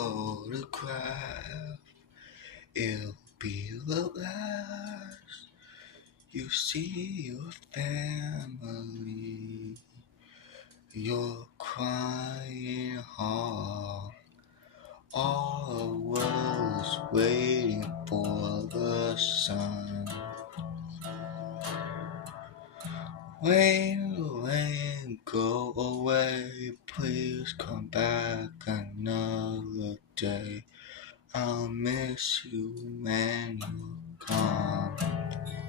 photograph. It'll be the last you see your family. You're crying hard. All the world's waiting for the sun. When go away, please come back another day. I'll miss you when you're gone.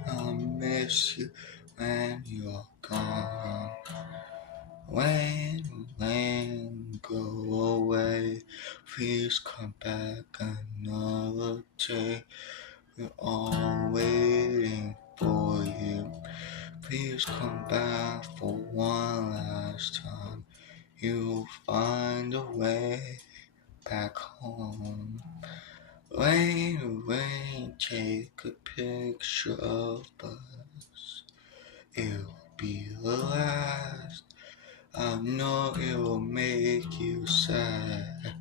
I'll miss you when you're gone. When go away, please come back another day. We're all waiting for you. Please come back for one last time. You'll find a way back home. Rain, take a picture of us. It'll be the last. I know it will make you sad.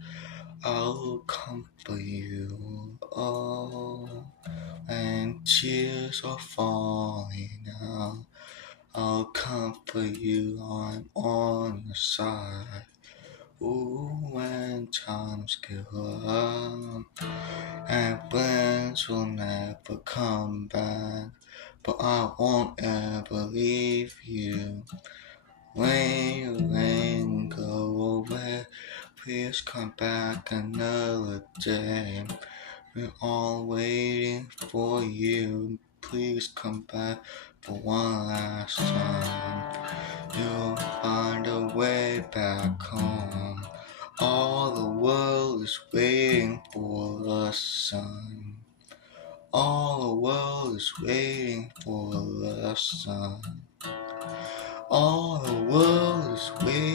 I'll comfort you all. When tears are falling out, I'll comfort you, I'm on your side. Ooh, when times get rough and friends will never come back, but I won't ever leave you. When go away, please come back another day. We're all waiting for you. Please come back for one last time. You'll find a way back home. All the world is waiting for the sun. All the world is waiting for the sun. All the world is waiting